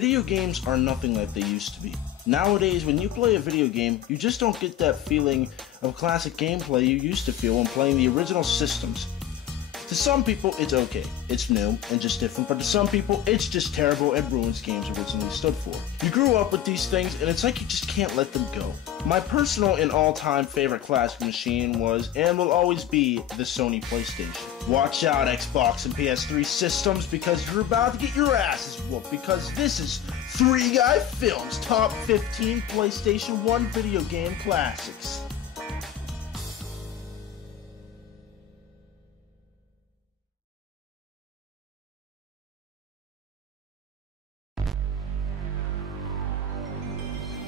Video games are nothing like they used to be. Nowadays, when you play a video game, you just don't get that feeling of classic gameplay you used to feel when playing the original systems. To some people, it's okay, it's new and just different, but to some people, it's just terrible and ruins games originally stood for. You grew up with these things, and it's like you just can't let them go. My personal and all-time favorite classic machine was, and will always be, the Sony PlayStation. Watch out, Xbox and PS3 systems, because you're about to get your asses whooped, because this is 3 Guy Films' Top 15 PlayStation 1 Video Game Classics.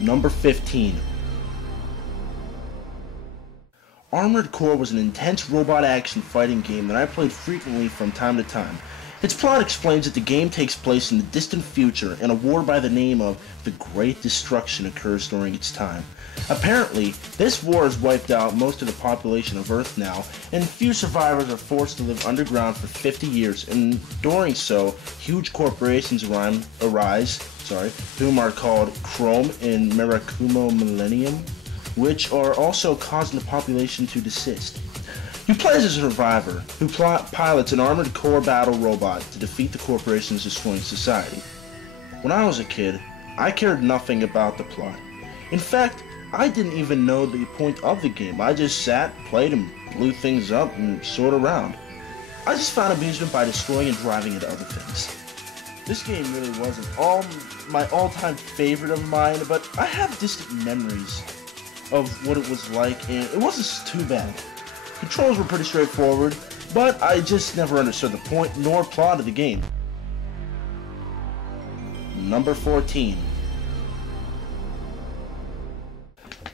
Number 15. Armored Core was an intense robot action fighting game that I played frequently from time to time. Its plot explains that the game takes place in the distant future and a war by the name of the Great Destruction occurs during its time. Apparently, this war has wiped out most of the population of Earth now, and few survivors are forced to live underground for 50 years, and during so, huge corporations arise, whom are called Chrome and Miracumo Millennium, which are also causing the population to desist. You play as a survivor who pilots an armored core battle robot to defeat the corporations destroying society. When I was a kid, I cared nothing about the plot. In fact, I didn't even know the point of the game. I just sat, played, and blew things up and soared around. I just found amusement by destroying and driving into other things. This game really wasn't my all-time favorite of mine, but I have distant memories of what it was like, and it wasn't too bad. Controls were pretty straightforward, but I just never understood the point nor plot of the game. Number 14.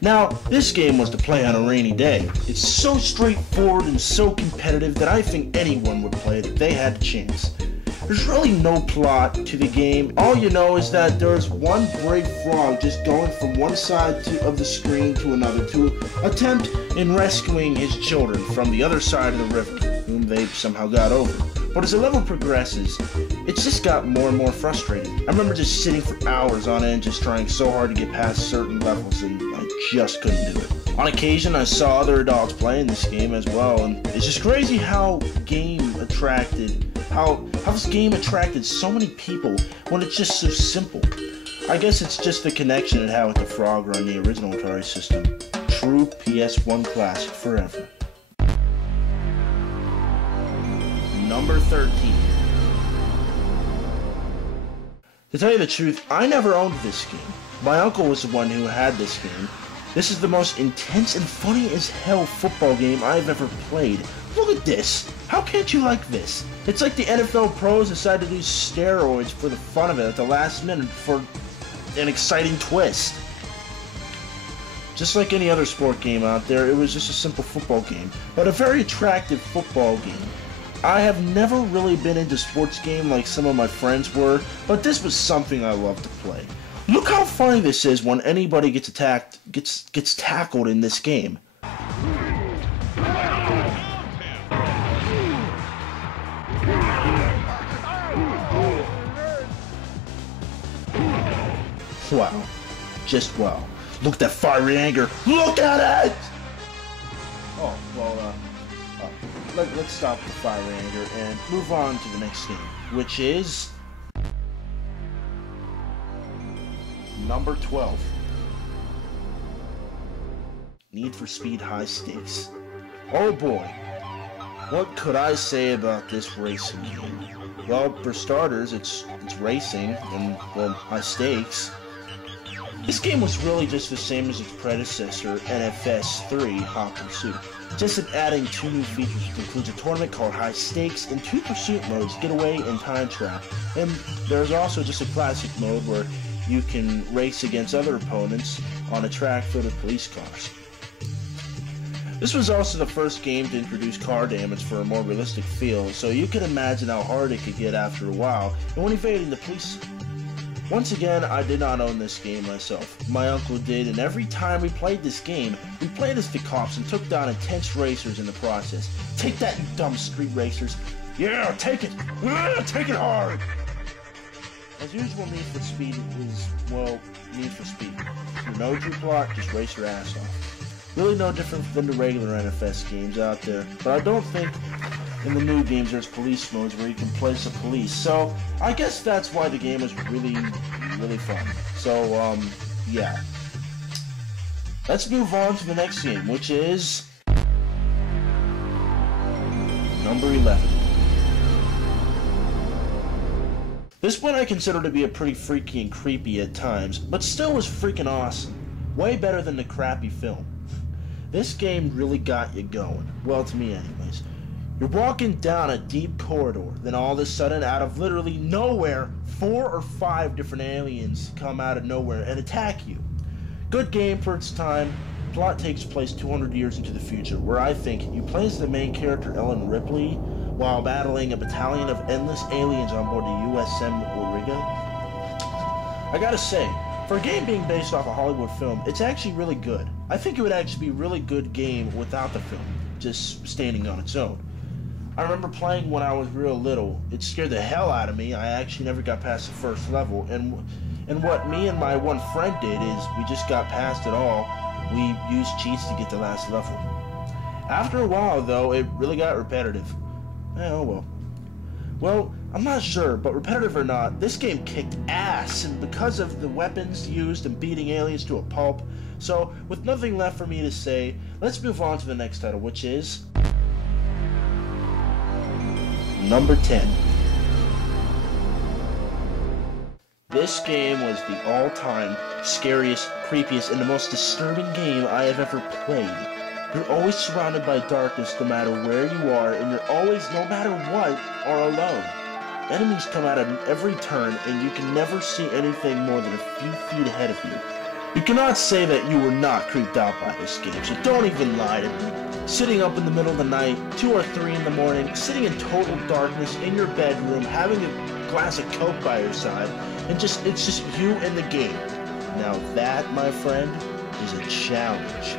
Now, this game was to play on a rainy day. It's so straightforward and so competitive that I think anyone would play it if they had a chance. There's really no plot to the game. All you know is that there's one brave frog just going from one side of the screen to another to attempt in rescuing his children from the other side of the river, whom they somehow got over. But as the level progresses, it's just got more and more frustrating. I remember just sitting for hours on end just trying so hard to get past certain levels, and I just couldn't do it. On occasion, I saw other adults playing this game as well, and it's just crazy how this game attracted so many people when it's just so simple. I guess it's just the connection it had with the frog on the original Atari system. True PS1 classic forever. Number 13. To tell you the truth, I never owned this game. My uncle was the one who had this game. This is the most intense and funny as hell football game I've ever played. Look at this! How can't you like this? It's like the NFL pros decided to do steroids for the fun of it at the last minute for an exciting twist. Just like any other sport game out there, it was just a simple football game, but a very attractive football game. I have never really been into sports game like some of my friends were, but this was something I loved to play. Look how funny this is when anybody gets tackled in this game. Wow. Just wow. Look at that fiery anger. Look at it! Oh, well, let's stop the fiery anger and move on to the next game, which is number 12. Need for Speed High Stakes. Oh boy. What could I say about this racing game? Well, for starters, it's racing and, well, high stakes. This game was really just the same as its predecessor, NFS 3 Hot Pursuit. Just adding 2 new features, which includes a tournament called High Stakes and 2 pursuit modes, Getaway and Time Trap. And there's also just a classic mode where you can race against other opponents on a track filled with police cars. This was also the first game to introduce car damage for a more realistic feel, so you can imagine how hard it could get after a while, and when evading the police. Once again, I did not own this game myself. My uncle did, and every time we played this game, we played as the cops and took down intense racers in the process. Take that, you dumb street racers. Yeah, take it! Take it hard! As usual, Need for Speed is, well, Need for Speed. If you know true plot, just race your ass off. Really no different than the regular NFS games out there, but I don't think in the new games there's police modes where you can play some police, so I guess that's why the game is really fun. So, yeah. Let's move on to the next game, which is number 11. This one I consider to be a pretty freaky and creepy at times, but still was freaking awesome. Way better than the crappy film. This game really got you going. Well, to me anyways. You're walking down a deep corridor, then all of a sudden, out of literally nowhere, 4 or 5 different aliens come out of nowhere and attack you. Good game for its time. Plot takes place 200 years into the future, where I think you play as the main character Ellen Ripley while battling a battalion of endless aliens on board the USM Auriga. I gotta say, for a game being based off a Hollywood film, it's actually really good. I think it would actually be a really good game without the film, just standing on its own. I remember playing when I was real little. It scared the hell out of me. I actually never got past the first level, and what me and my one friend did is we just got past it all. We used cheats to get the last level. After a while, though, it really got repetitive. Oh well. Well, I'm not sure, but repetitive or not, this game kicked ass, and because of the weapons used and beating aliens to a pulp. So, with nothing left for me to say, let's move on to the next title, which is number 10. This game was the all-time scariest, creepiest, and the most disturbing game I have ever played. You're always surrounded by darkness no matter where you are, and you're always, no matter what, are alone. Enemies come out at every turn, and you can never see anything more than a few feet ahead of you. You cannot say that you were not creeped out by this game, so don't even lie to me. Sitting up in the middle of the night, 2 or 3 in the morning, sitting in total darkness in your bedroom, having a glass of Coke by your side, and it's just you and the game. Now that, my friend, is a challenge.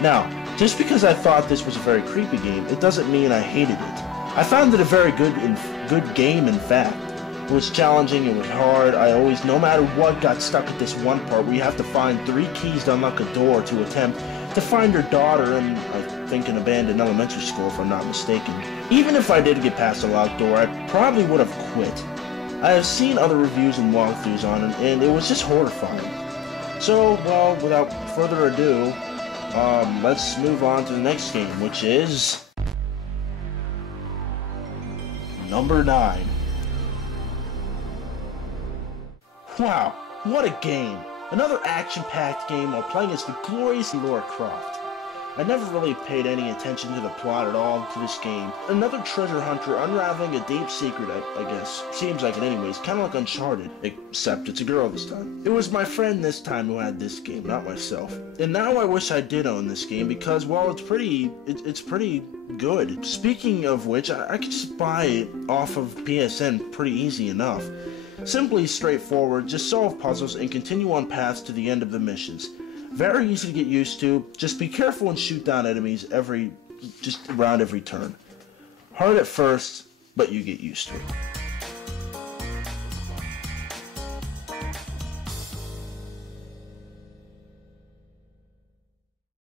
Now, just because I thought this was a very creepy game, it doesn't mean I hated it. I found it a very good game, in fact. It was challenging, it was hard. I always, no matter what, got stuck at this one part where you have to find 3 keys to unlock a door to attempt to find your daughter in, I think, an abandoned elementary school, if I'm not mistaken. Even if I did get past the locked door, I probably would have quit. I have seen other reviews and walkthroughs on it, and it was just horrifying. So, well, without further ado, let's move on to the next game, which is number 9. Wow, what a game! Another action-packed game while playing as the glorious Lara Croft. I never really paid any attention to the plot at all to this game. Another treasure hunter unraveling a deep secret, I guess. Seems like it anyways, kind of like Uncharted, except it's a girl this time. It was my friend this time who had this game, not myself. And now I wish I did own this game because, well, it's pretty good. Speaking of which, I could just buy it off of PSN pretty easy enough. Simply straightforward, just solve puzzles and continue on paths to the end of the missions. Very easy to get used to, just be careful and shoot down enemies around every turn. Hard at first, but you get used to it.